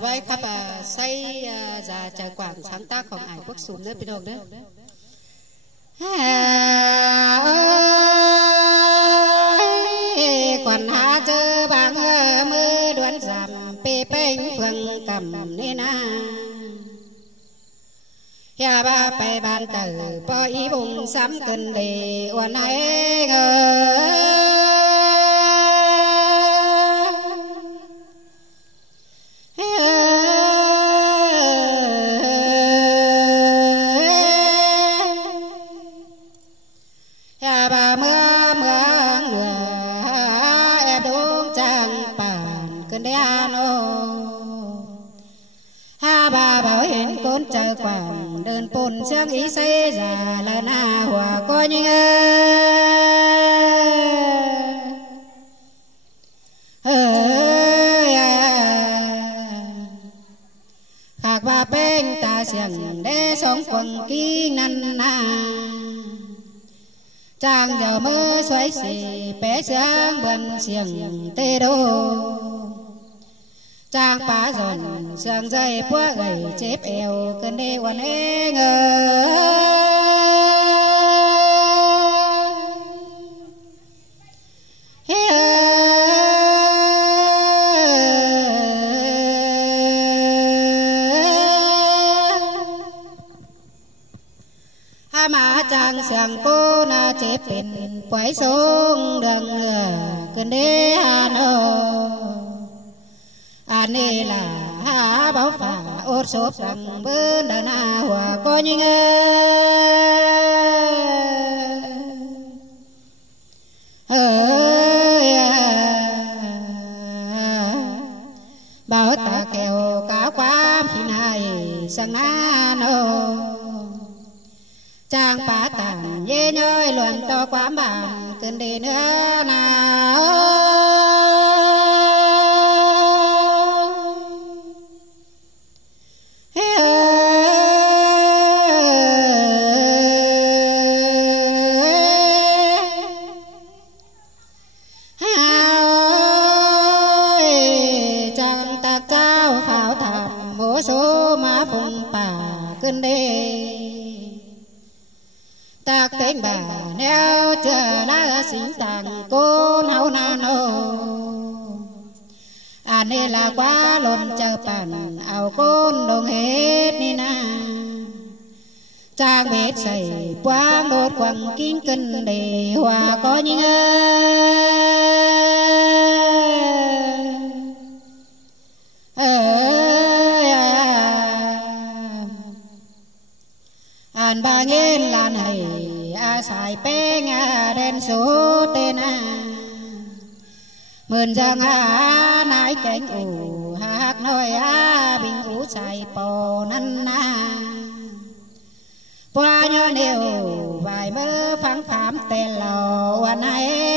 với khắp xây già trời quảng sáng tácของải quốc sùm nữaพี่น้องnữa quản hạ chơ bang mưa đoán giảm bê bênh phương cầm nên ya ba bay ban tử po ý vùng sắm cần để uốn ấy ya ba mưa mưa nửa em đúng chẳng bàn cần để ano ha ba bảo hiện côn chờ quảng đơn bồn xương ý xây già là na hòa coi như khạc ba bên ta xiềng để sống quần ký năn na chàng giờ mơ xoáy xì bé sướng bần xiềng tê đô trang phá dồn sương dây búa gầy chép eo cơn đê quần ê ngờ mà trang sương cô na chép pin quái xuống đường cơn đê hà nội anh ấy là ha bảo phà ốt sốt rằng bên đời na hòa coi như bảo ta kêu cá quá khi này sang na nô trang phá tàn dê nhơi luận to quá bàn cơn đi nữa nào số má phùng bà cơn đê ta cánh bà neo chờ lá xính tàng cô nấu na nô anh ấy là quá lồn chờ bàn ảo côn đồng hết ni na trang bếp xây quang đốt quăng kín cân để hòa có những anh ba nghiên lan hay xài bé nga đen số tên mượn giang nái cánh ủ hát nói bình ủ xài bò năn qua nhớ nêu vài mơ phẳng khám tên lò anh ấy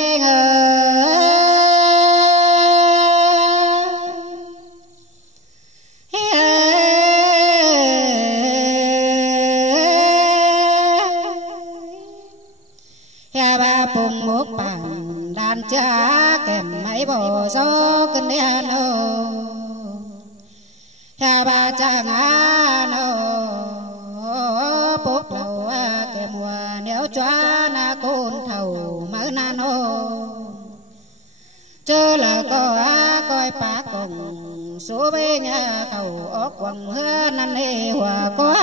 phùng một bàn đàn cha kèm máy bò gió cơn đê nô ya ba cha ngã nô bốc lầu kèm mùa nếu choa na côn thầu mở na nô chớ là coi phá cùng số bên khẩu ốc quần hứa năn hê hòa có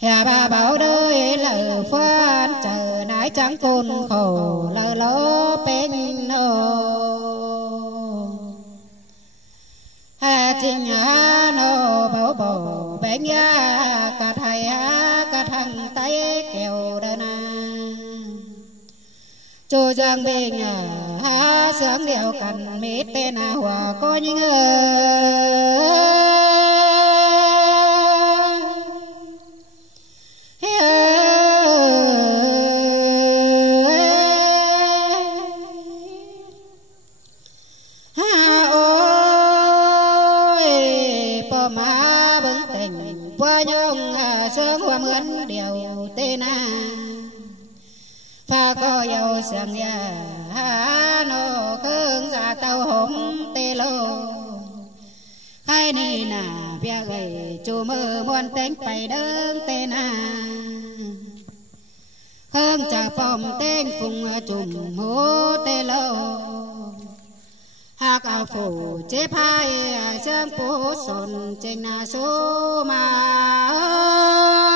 ya ba bảo đôi lờ phân chờ nái trắng côn khổ lờ lố bên nô ha trình nô bảo bồ bên cả thầy cả thằng tay kèo đơn chu giang bên sướng điệu cần mít tên hòa có những pha có dầu sương ya nô khương ra tàu hồng tê lô hai ni nà bia gầy chu mơ muôn tên phải đơn tên khương trà pom tên phùng chùm hố tê lô hạc phủ chế phai sương phú sồn trên số mà